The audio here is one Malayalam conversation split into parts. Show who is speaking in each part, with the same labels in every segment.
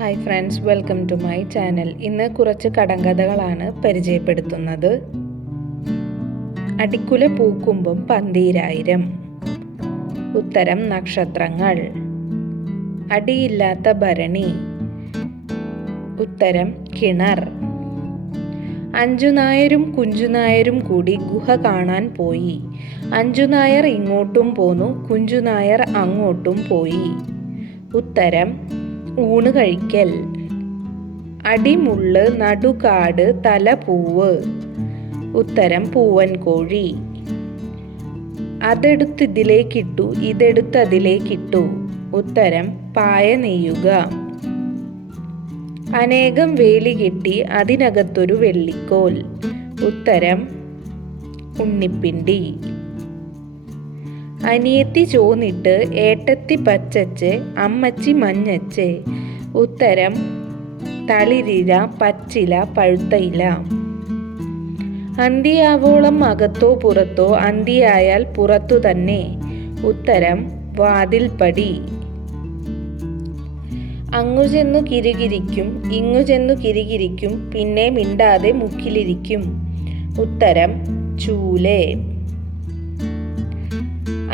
Speaker 1: Hi friends welcome to my channel ഇന്ന് കുറച്ച് കടങ്കഥകളാണ് പരിചയപ്പെടുത്തുന്നത്. അടിക്കുല പൂക്കുമ്പം പന്തീരായിരം. ഉത്തരം നക്ഷത്രങ്ങൾ. അടിയില്ലാത്ത ഭരണി. ഉത്തരം കിണർ. അഞ്ചുനായരും കുഞ്ചുനായരും കൂടി ഗുഹ കാണാൻ പോയി. അഞ്ചുനായർ ഇങ്ങോട്ടും പോന്നു കുഞ്ചുനായർ അങ്ങോട്ടും പോയി. ഉത്തരം ഊണ് കഴിക്കൽ. അടിമുള്ള് നടുകാട് തലപൂവ്. ഉത്തരം പൂവൻ കോഴി. അതെടുത്ത് ഇതിലേക്കിട്ടു ഇതെടുത്ത് അതിലേക്കിട്ടു. ഉത്തരം പായ നെയ്യുക. അനേകം വേലി കെട്ടി അതിനകത്തൊരു വെള്ളിക്കോൽ. ഉത്തരം ഉണ്ണിപ്പിണ്ടി. അനിയത്തി ചോന്നിട്ട് ഏട്ടത്തി പച്ചച്ച് അമ്മച്ചി മഞ്ഞച്ച്. ഉത്തരം തളിരില പച്ചില പഴുത്തയില. അന്തിയാവോളം അകത്തോ പുറത്തോ അന്തിയായാൽ പുറത്തു തന്നെ. ഉത്തരം വാതിൽപ്പടി അങ്ങു ചെന്നു കിരികിരിക്കും ഇങ്ങു ചെന്നു കിരുകിരിക്കും പിന്നെ മിണ്ടാതെ മുക്കിലിരിക്കും. ഉത്തരം ചൂലേ.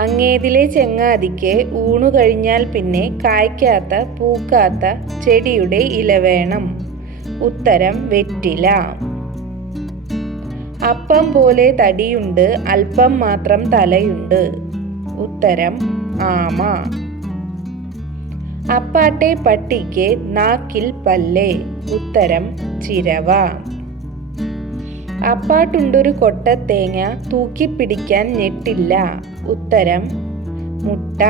Speaker 1: അങ്ങേതിലെ ചെങ്ങാതിക്ക് ഊണു കഴിഞ്ഞാൽ പിന്നെ കായ്ക്കാത്ത പൂക്കാത്ത ചെടിയുടെ ഇല വേണം. ഉത്തരം വെറ്റില. അപ്പം പോലെ തടിയുണ്ട് അല്പം മാത്രം തലയുണ്ട്. ഉത്തരം ആമ. അപ്പാട്ടെ പട്ടിക്ക് നാക്കിൽ പല്ലേ? ഉത്തരം ചിരവ. അപ്പാട്ടുണ്ടൊരു കൊട്ട തേങ്ങ തൂക്കിപ്പിടിക്കാൻ ഞെട്ടില്ല. ഉത്തരം മുട്ട.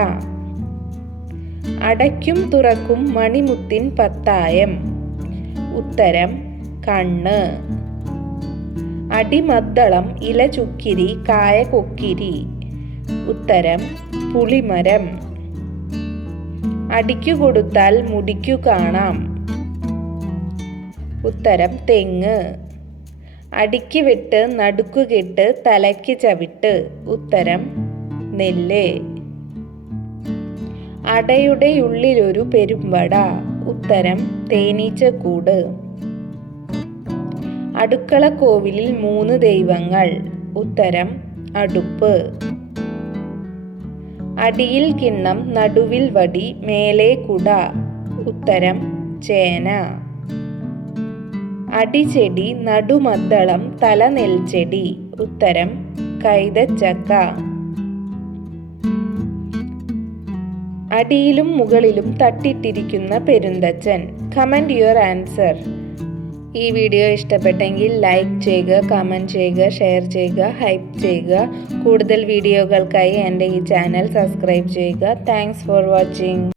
Speaker 1: അടയ്ക്കും തുറക്കും മണിമുത്തിൻ പത്തായം. ഉത്തരം കണ്ണ്. അടിമദ്ദളം ഇല ചുക്കിരി കായ കൊക്കിരി ഉത്തരം പുളിമരം. അടിക്കു കൊടുത്താൽ മുടിക്കു കാണാം. ഉത്തരം തെങ്ങ്. അടിക്ക് വിട്ട് നടുക്കുകെട്ട് തലയ്ക്ക് ചവിട്ട്. ഉത്തരം നെല്ല്. അടയുടെ ഉള്ളിലൊരു പെരുമ്പട ഉത്തരം തേനീച്ചക്കൂട് അടുക്കള കോവിലിൽ മൂന്ന് ദൈവങ്ങൾ. ഉത്തരം അടുപ്പ്. അടിയിൽ കിണ്ണം നടുവിൽ വടി മേലെ കുട. ഉത്തരം ചേന. അടിച്ചെടി നടുമദ്ദളം തലനെൽച്ചെടി ഉത്തരം കൈതച്ചക്ക. അടിയിലും മുകളിലും തട്ടിട്ടിരിക്കുന്ന പെരുന്തച്ചൻ കമന്റ് യുവർ ആൻസർ ഈ വീഡിയോ ഇഷ്ടപ്പെട്ടെങ്കിൽ ലൈക്ക് ചെയ്യുക കമന്റ് ചെയ്യുക ഷെയർ ചെയ്യുക ഹൈപ്പ് ചെയ്യുക. കൂടുതൽ വീഡിയോകൾക്കായി എന്റെ ഈ ചാനൽ സബ്സ്ക്രൈബ് ചെയ്യുക. Thanks for watching